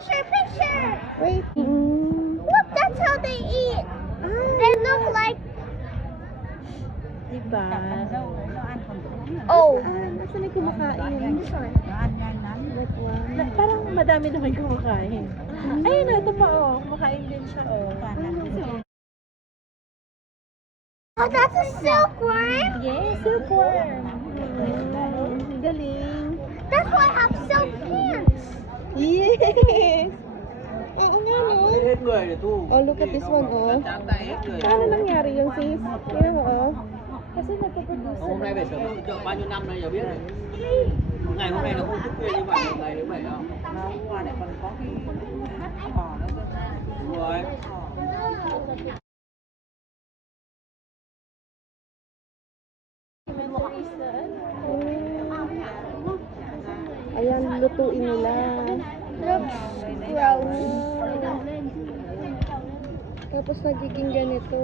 Picture, picture. Wait. Look, that's how they eat. They look like. Diba? Oh. Nasaan yung kumakain? This one. That one. Parang madami naman kumakain. Ayun na, ito pa oh. Kumakain din siya oh. Oh, that's a silkworm. Yes, silkworm. Galing. That's why I have silk pants. Yes. Oo nga no. Hết người để thu. Oh, look at this one oh. Trắng tay hết người. Paano nangyari yung sis? Tingnan mo oh. Kasi nagpo-produce. Hôm nay về sớm chợ bao nhiêu năm nay giờ biết rồi. Ngày hôm nay nó không thức khuya như vậy, ngày thứ bảy không? Hôm qua lại còn có cái cỏ nữa cơ. Đúng rồi. Ayan, lutuin nila. Looks gross. Tapos nagiging ganito.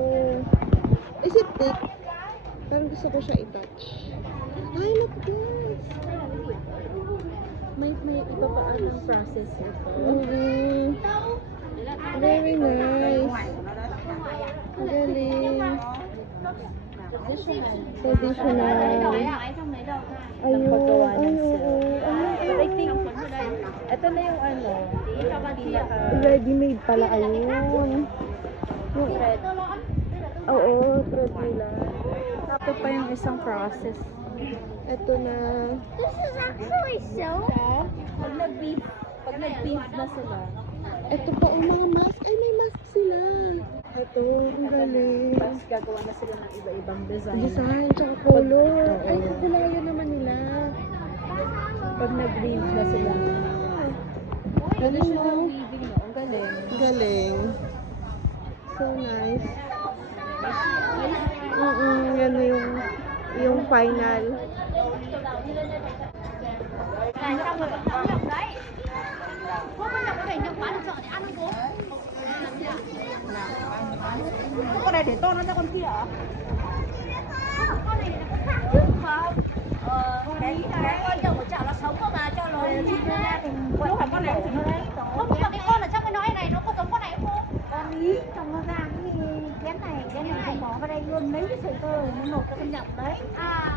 Is it thick? Parang gusto ko siya i-touch. Ay, look this! May iba pa anong process ito. Very nice. Galing. Traditional. Ayun. I think, ito na yung ano. Ready-made pala ayun. Yung thread. Oo, thread nila. Tapos pa yung isang process. Ito na. This is actually silk. Pag nag-beef na sila. Ito pa ang mga mask. Ay, may mask sila. Ito, ang galing. Tapos gagawa na sila ng iba-ibang design. Design, tsaka color. Ay, kakulayan naman nila. Pag nag-beef na sila. Traditional weaving, no? Ang galing. Galing. So nice. Yan na yung final. Con này để to nó ra con kia à? Con này là có khác trước không? Cái con chồng của chợ nó sống không mà cho nó chim ra thì Đâu phải con này thì nó đấy. không, nhưng mà cái con ở trong cái nõi này nó có giống con này không? Con ý trong nó ra cái này không bỏ vào đây luôn lấy cái sợi tơ nó nộp cho con nhập đấy. À,